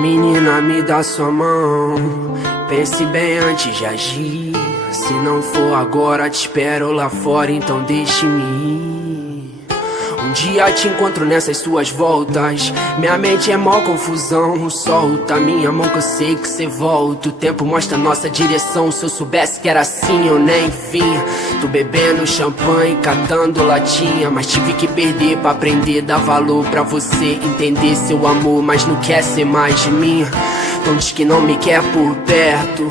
Menina, me dá sua mão. Pense bem antes de agir. Se não for agora, te espero lá fora, então deixe-me ir. Um dia te encontro nessas suas voltas. Minha mente é mó confusão. Solta minha mão que eu sei que cê volta. O tempo mostra nossa direção. Se eu soubesse que era assim, eu nem vinha. Tô bebendo champanhe, catando latinha, mas tive que perder pra aprender. Dar valor pra você entender seu amor, mas não quer ser mais de mim. Então diz que não me quer por perto,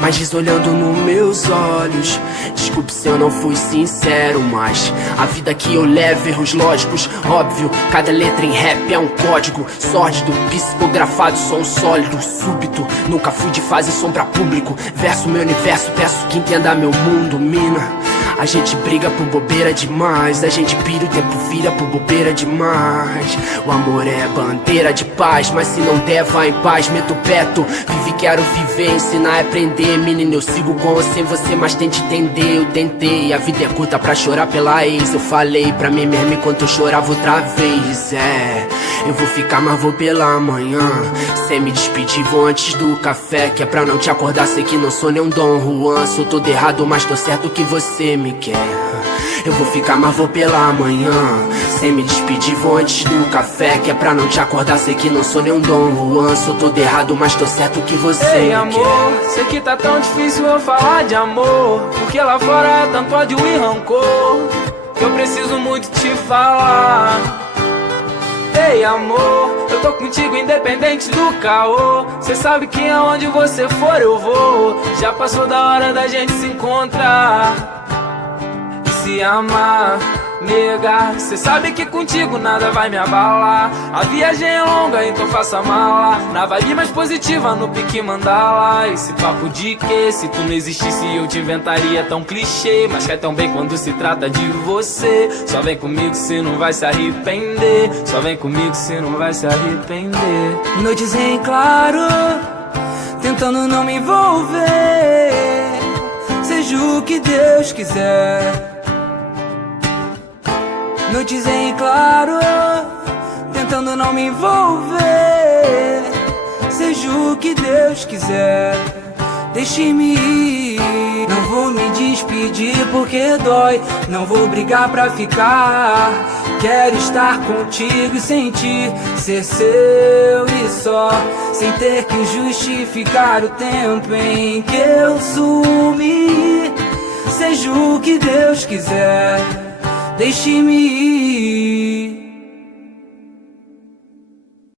mas diz olhando nos meus olhos. Desculpe se eu não fui sincero, mas a vida que eu levo, erros lógicos, óbvio. Cada letra em rap é um código sórdido, psicografado, som sólido, súbito. Nunca fui de fazer som pra público. Verso meu universo, peço que entenda meu mundo, mina. A gente briga por bobeira demais, a gente pira, o tempo vira por bobeira demais. O amor é bandeira de paz, mas se não der, vai em paz. Meto o peto, vive, quero viver, ensinar e aprender. Menina, eu sigo com ou sem você, mas tente entender. Eu tentei, a vida é curta pra chorar pela ex. Eu falei pra mim mesmo enquanto eu chorava outra vez. Eu vou ficar, mas vou pela manhã. Sem me despedir, vou antes do café, que é pra não te acordar, sei que não sou nem um Dom Juan. Sou todo errado, mas tô certo que você me quer. Eu vou ficar, mas vou pela manhã. Sem me despedir, vou antes do café, que é pra não te acordar, sei que não sou nem um Dom Juan. Sou todo errado, mas tô certo que você Ei, me amor, quer. sei que tá tão difícil eu falar de amor, porque lá fora é tanto ódio e rancor, que eu preciso muito te falar. Ei, amor, eu tô contigo independente do caô. Cê sabe que aonde você for eu vou. Já passou da hora da gente se encontrar e se amar, nega. Cê sabe que contigo nada vai me abalar. A viagem é longa, então faça mala. Na vibe mais positiva, no pique mandala. Esse papo de que se tu não existisse eu te inventaria tão clichê, mas quer tão bem quando se trata de você. Só vem comigo, cê não vai se arrepender. Só vem comigo, cê não vai se arrepender. Noites em claro, tentando não me envolver. Seja o que Deus quiser. Noites em claro, tentando não me envolver. Seja o que Deus quiser, deixe-me ir. Não vou me despedir porque dói. Não vou brigar pra ficar. Quero estar contigo e sentir ser seu e só, sem ter que justificar o tempo em que eu sumi. Seja o que Deus quiser, deixe-me ir.